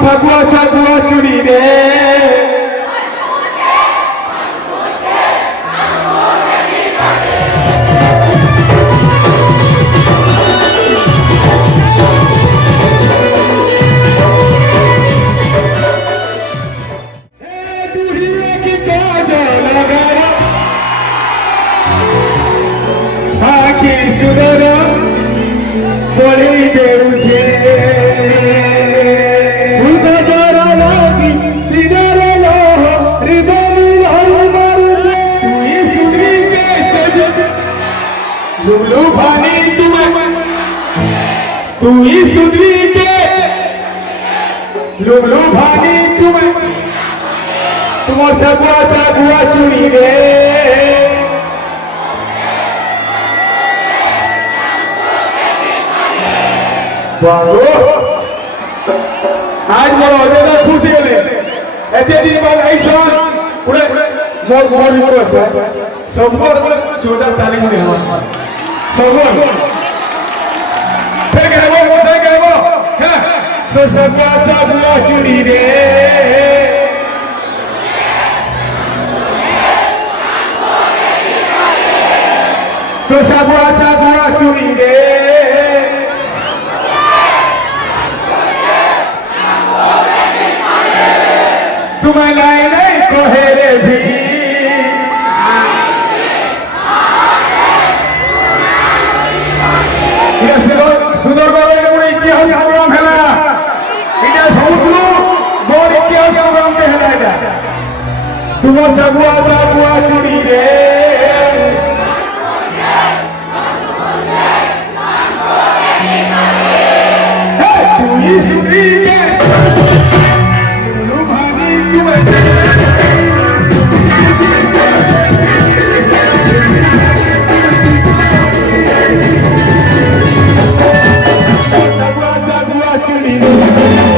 saguwa churi re तू ही सुधरी के लुलू भानी तुम सगुआ चुनी रे आज बड़ा होता खुशी है ऐसे दिन बाद ऐसा पूरे मोर सब छोटा तालीम में सब तो सगुआ चुनी रे तो सगुआ चुनी रे तुम्हें लाए नहीं कहे रे भी सुंदर इतिहास प्रोग्राम है तुम सगुआ चुनी रे तू ही सुनी के भानी सगुआ चुनी रे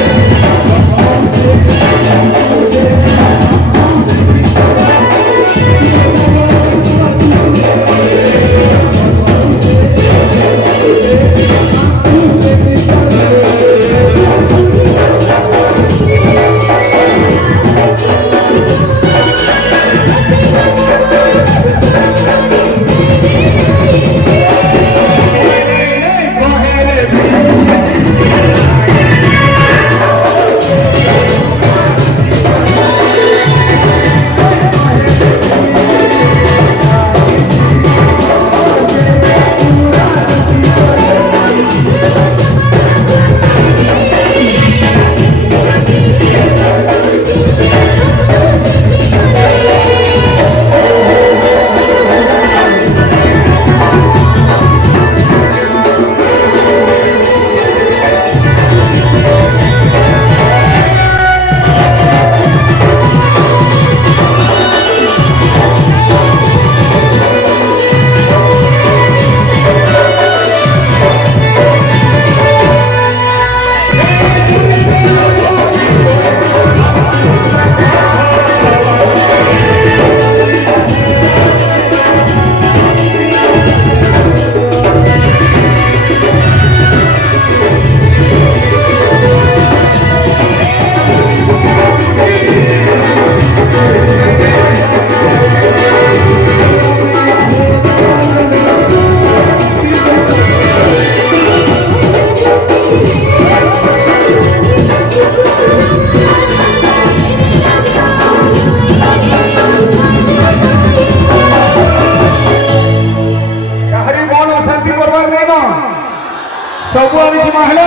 सब महिला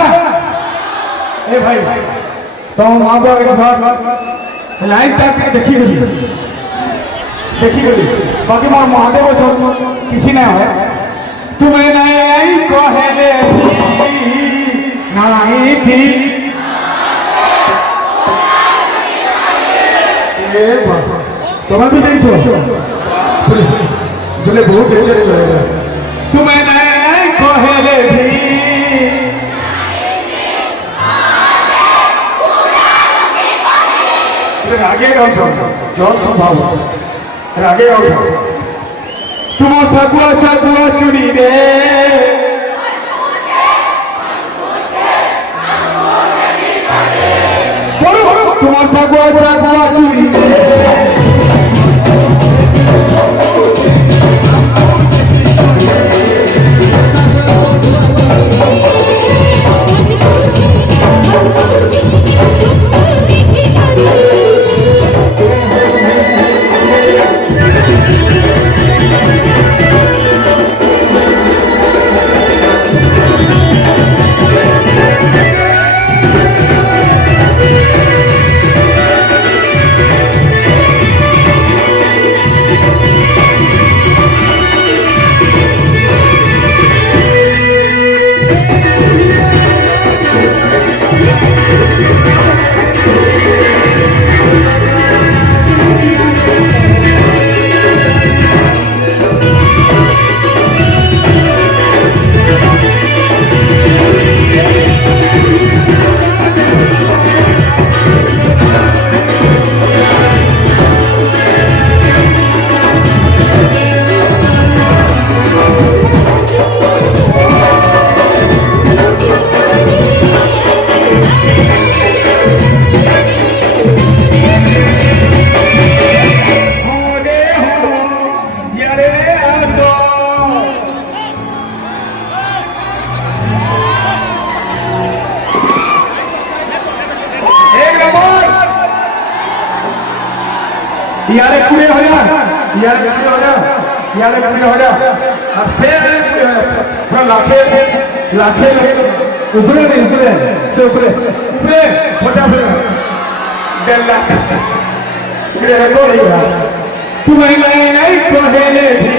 ए भाई तो माँ बाप घर लाइन टाइप देखी गली बाकी मोर महादेव किसी ना है तुम्हें नहीं कहले नहीं थी तुम्हें भी देखो बोले बहुत डेंजर तुम्हें नहीं कहले भी आगे जल संभाव आगे तुम सगुआ चुनी रे তোমার সাগুয়া সাগুয়া চুরি রে यारे पूरे हो जा यारे पूरे हो जा यारे पूरे हो जा और फिर पूरे हो जा पूरा लाखे लाखे ऊपरे नहीं ऊपरे से ऊपरे ऊपरे 50 डेढ़ लाख ऊपरे है तो नहीं हुआ तुम्हें नहीं कहने भी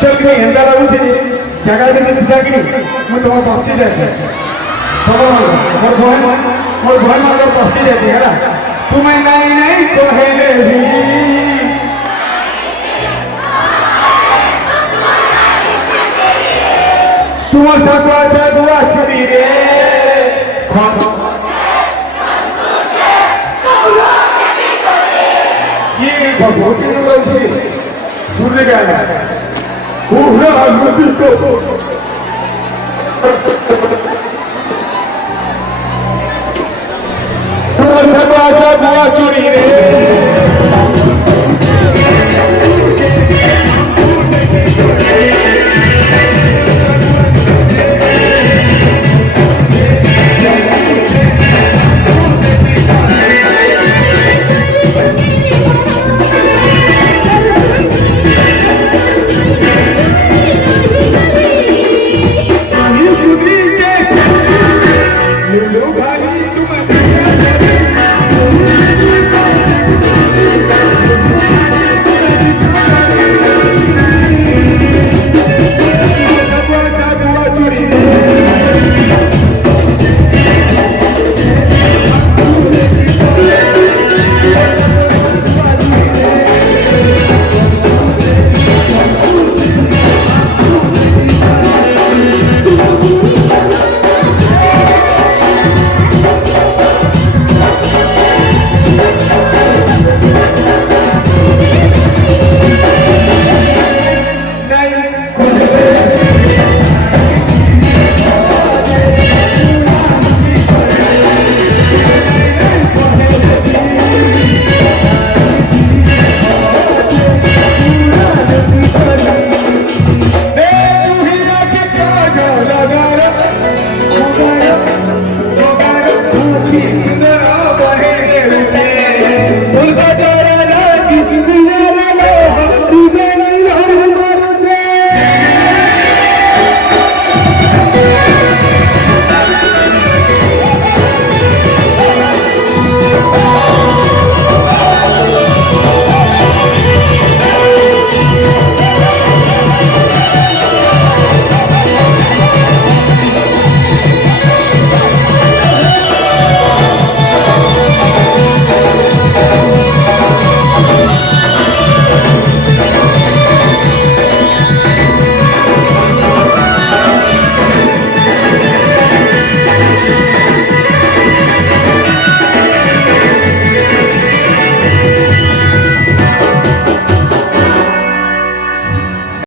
चल के हिंदा लागू थी जगह के नहीं जागी मैं तुम्हारे पास ही जाते मोर बहन मार पस्ती जाती है ना तुम्हें नहीं कहने भी तुम्हारे साथ दुआ चुरी रे ये भगवती लोग सूर्य गाना चुरी रे